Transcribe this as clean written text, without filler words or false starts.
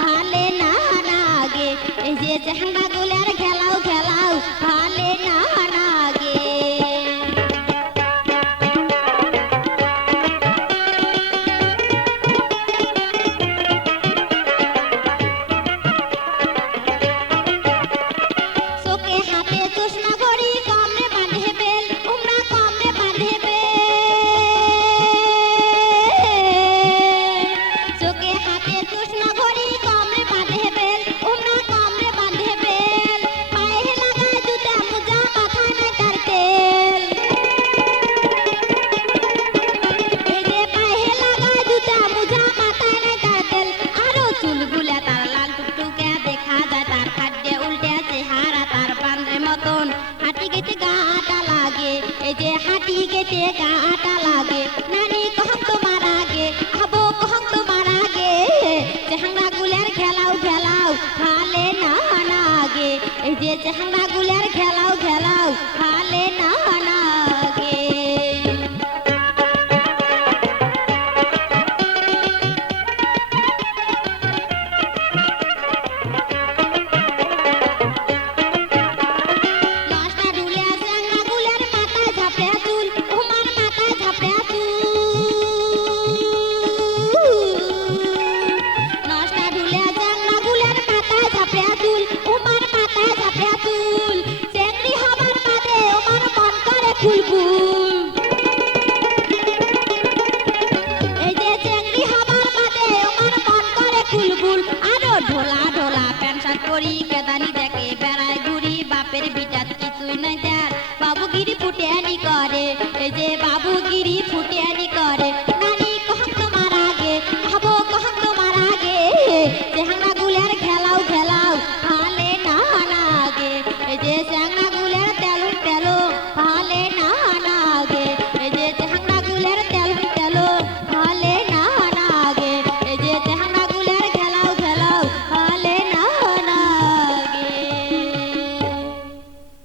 ভালে না নাগে এই যে চেহারা গুলার খেলাও খেলাও ভালে না নাগে চোখে হাতে চশমা ঘড়ি কমরে বাঁধে বেল উমরা কমরে বাঁধে চোখে হাতে চশমা ঘড়ি কমরে বাঁধে বেল উমরা কমরে বাঁধে বেল পায়ে লাগায় জুতা মোজা মাথায় নাই তার তেল এই যে পায়ে লাগায় জুতা মোজা মাথায় নাই তার তেল আরো চুলগুলা তার লাল টুকটুকে দেখা যায় তার খাদ্যে উল্টে চেহারা তার বান্দ্রে মতন হাঁটি গেতে গাটা লাগে এই যে হাঁটি গেতে গাটা লাগে নানি কহক তোমার আগে আবো কহক তোমার আগে চেহারা গুলার খেলাও খেলাও ভালে না নাগে এই যে চেহারা গুলার খেলাও খেলাও ভালে না